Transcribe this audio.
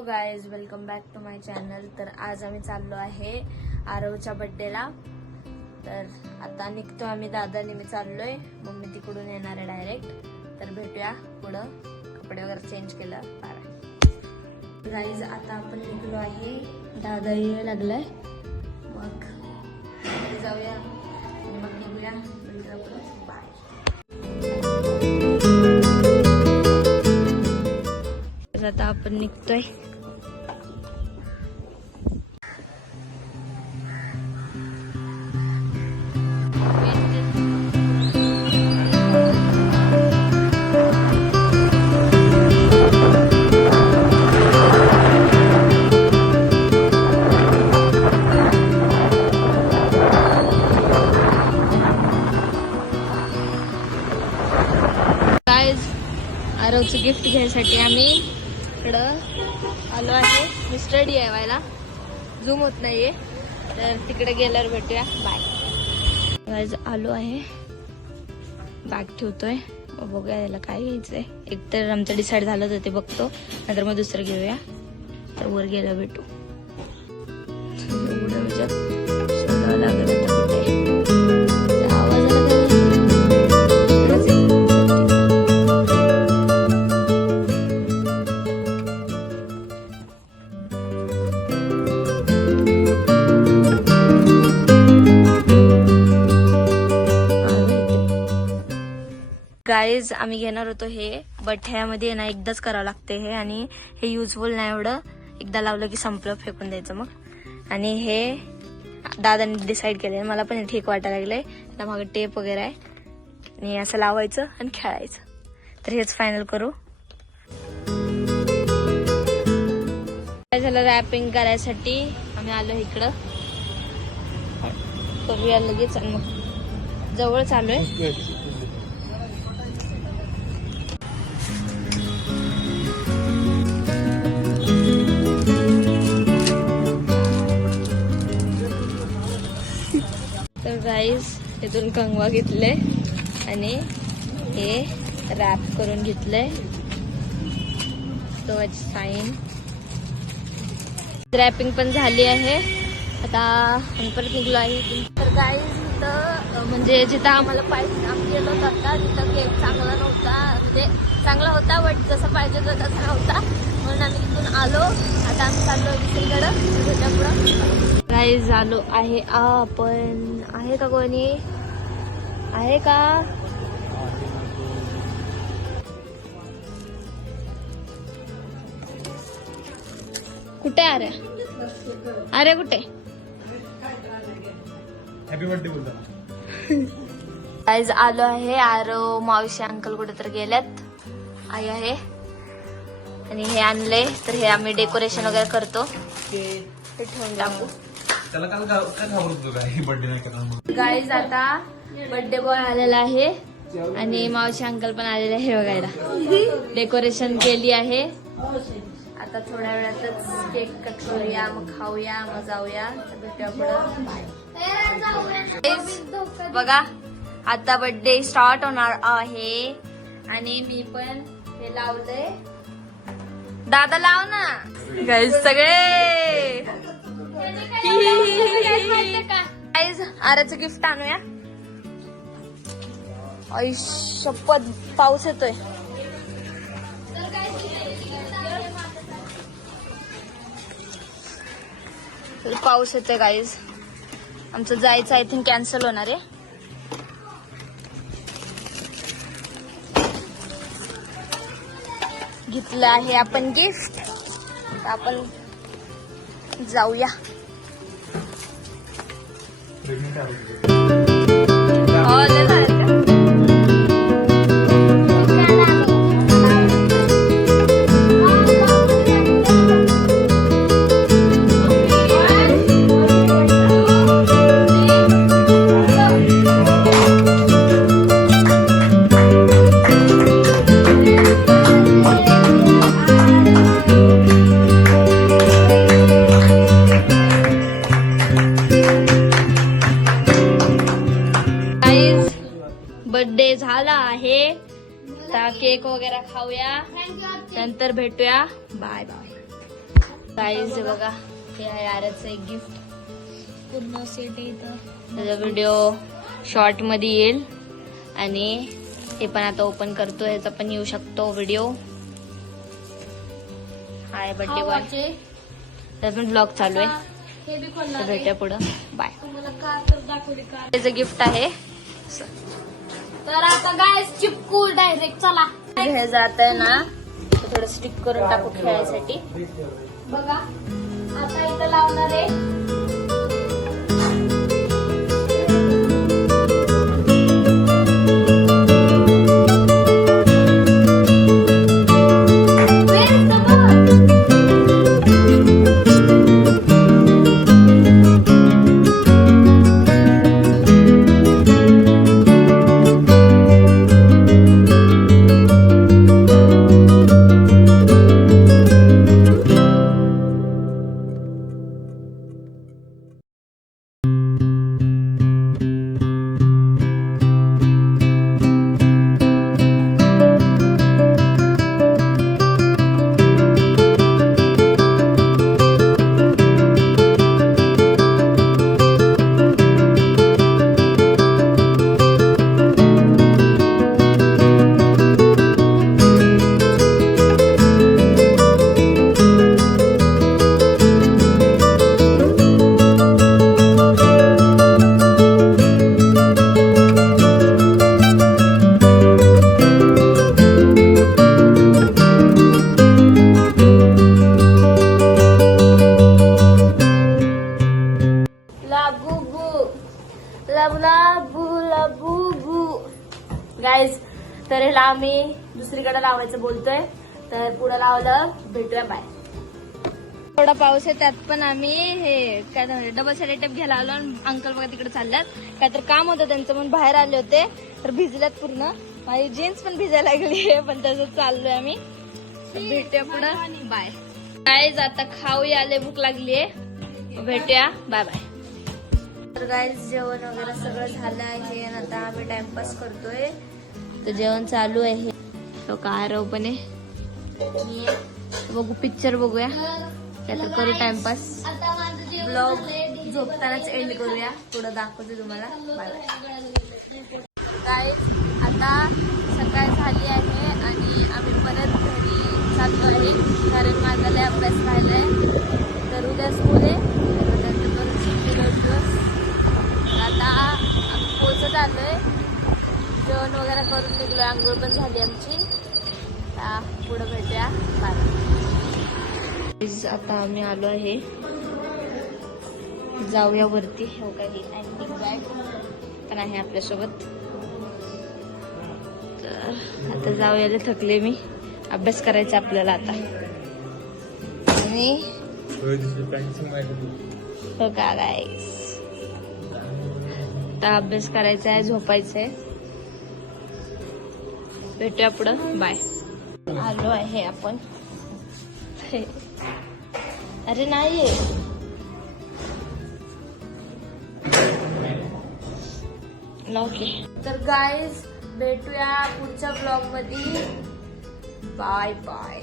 Hello guys, welcome back to my channel. तर आज आम्ही चाललो आहे आरवच्या बर्थडेला. तर आता निघतो आम्ही, दादाने मी चाललोय, मम्मी तिकडून येणार आहे डायरेक्ट. तर भेटूया पुढं. कपडे वगैरे चेंज केलं. गाईज आता आपण निघलो आहे, दादा यायला लागलाय, मग जाऊया आणि मग निघूया. भेटूया पुढं. बाय. आता आपण निघतोय. आरवचं गिफ्ट घ्यायसाठी आम्ही इकडं आलो आहे. मिस्टर DIYला झूम होत नाहीये, तर तिकडे गेल्यावर भेटूया. बाय. आलो आहे, बॅग ठेवतोय, बघूया याला काय घ्यायचंय. एक तर आमचं डिसाईड झालं तर ते बघतो, नंतर मग दुसरं घेऊया. तर वर गेला भेटू. एवढं शोधावं लागेल आता कुठे. आवाज आला गाईज. आम्ही घेणार होतो हे, बट ह्यामध्ये ना एकदाच करावं लागते हे, आणि हे युजफुल नाही एवढं. एकदा लावलं की संपलं, फेकून द्यायचं मग. आणि हे दादाने डिसाईड केलंय, मला पण ठीक वाटायला लागलंय. त्या मागे टेप वगैरे आहे, आणि असं लावायचं आणि खेळायचं. तर हेच फायनल करू. काय झालं, रॅपिंग करायसाठी आम्ही आलो इकडं. करूया लगेच, आणि मग जवळ चालू आहे. तर गाईज इथून कंगवा घेतले आणि हे रॅप करून घेतलंय. साईन रॅपिंग पण झाली आहे. आता आम्ही परत निघलो आहे. तर गाईज इथं म्हणजे जिथं आम्हाला पाहिजे आम्ही गेलो होता तिथं केक चांगला नव्हता, म्हणजे चांगला होता बट जसं पाहिजे तसा नव्हता, म्हणून आम्ही तिथून आलो. आता आम्ही चाललो दुसरीकडं पुढं. गाईज आलो आहे आपण. आहे का कोणी, आहे का? कुठे अरे, अरे कुठे? हॅपी बर्थडे बोलतो. गाईज आलो आहे. आरव, मावशी, अंकल कुठे तर गेल्यात. आई आहे आणि हे आणले, तर हे आम्ही डेकोरेशन वगैरे करतो. हे ठेवून टाकू. गाईज आता बर्थडे बॉय आलेला आहे आणि मावशी अंकल पण आलेले आहे बघायला. डेकोरेशन केली आहे. आता थोड्या वेळातच केक कट करूया, मग खाऊया, मग जाऊया. भेटूया पुढं. बघा आता बर्थडे स्टार्ट होणार आहे आणि मी पण हे लावलंय. दादा लाव ना. गाईज सगळे गाईज आराचं गिफ्ट आणूया. आई शपथ, पाऊस येतोय. पाऊस येतोय गाईज. आमचं जायचं आय थिंक कॅन्सल होणार आहे. घेतलं आहे आपण गिफ्ट, आपण जाऊया. बर्थडे झाला आहे. आता केक वगैरे खाऊया, नंतर भेटूया. Bye bye. गाईज बघा हे आहे आरचं एक गिफ्ट. पूर्ण सेट आहे इथं. त्याचा व्हिडिओ शॉर्ट मध्ये येईल आणि हे पण आता ओपन करतो. ह्याचा पण येऊ शकतो व्हिडिओ. हाय बर्थडे बॉय. त्याचा पण ब्लॉग चालू आहे. हे बी तर खोलणार आहे. भेटूया पुढं. बाय. तुम्हाला कार तर दाखवली कार. त्याचं गिफ्ट आहे. तर आता गायस चिपकू डायरेक्ट चला. हे जात आहे ना थोडं स्टिक करून टाकू खेळायसाठी. बघा आता इथं लावणार आहे. गाईज तर ह्याला आम्ही दुसरीकडे लावायचं बोलतोय. तर पुढे लावलं. भेटूया. बाय. थोडा पाऊस आहे त्यात पण आम्ही हे काय झालं डबल साईड टेप घ्यायला आलो. अंकल बघा तिकडे चालल्यात. काय तर काम होतं त्यांचं म्हणून बाहेर आले होते. तर भिजल्यात पूर्ण. माझी जीन्स पण भिजायला लागली आहे. पण तसंच चाललोय आम्ही. भेटूया पुढं. बाय. गाईज आता खाऊया. आले भूक लागलीये. भेटूया. Bye bye. तर गाईज जेवण वगैरे सगळं झालं आहे. आता आम्ही टाइमपास करतोय. तर जेवण चालू आहे. तो काय आरव पण आहे. बघू पिक्चर बघूया. त्यात करू टाइमपास. ब्लॉग झोपतानाच एंड करूया. पुढे दाखवते तुम्हाला. Bye bye. गाईज आता सकाळ झाली आहे आणि आम्ही परत घरी चाललो आहे. कारण माझा लय अभ्यास राहिलाय. तर उद्या स्कूल आहे. त्यानंतर परत सुट्टी 2 दिवस. आता आम्ही पोहोचत आलोय. जेवण वगैरे करून निघलोय. आंघोळ पण झाली आमची. पुढे भेटूया. आता आम्ही आलो आहे. जाऊया वरती. हो काही अँटिक बॅग पण आहे आपल्यासोबत. तर आता जाऊया. थकले मी. अभ्यास करायचा आपल्याला आता. आणि हो का गाईस आता अभ्यास करायचा आहे. झोपायचंय. भेटूया पुढं. बाय. आलो आहे आपण. अरे नाही ओके. तर गाईज भेटूया पुढच्या ब्लॉग मध्ये. Bye bye.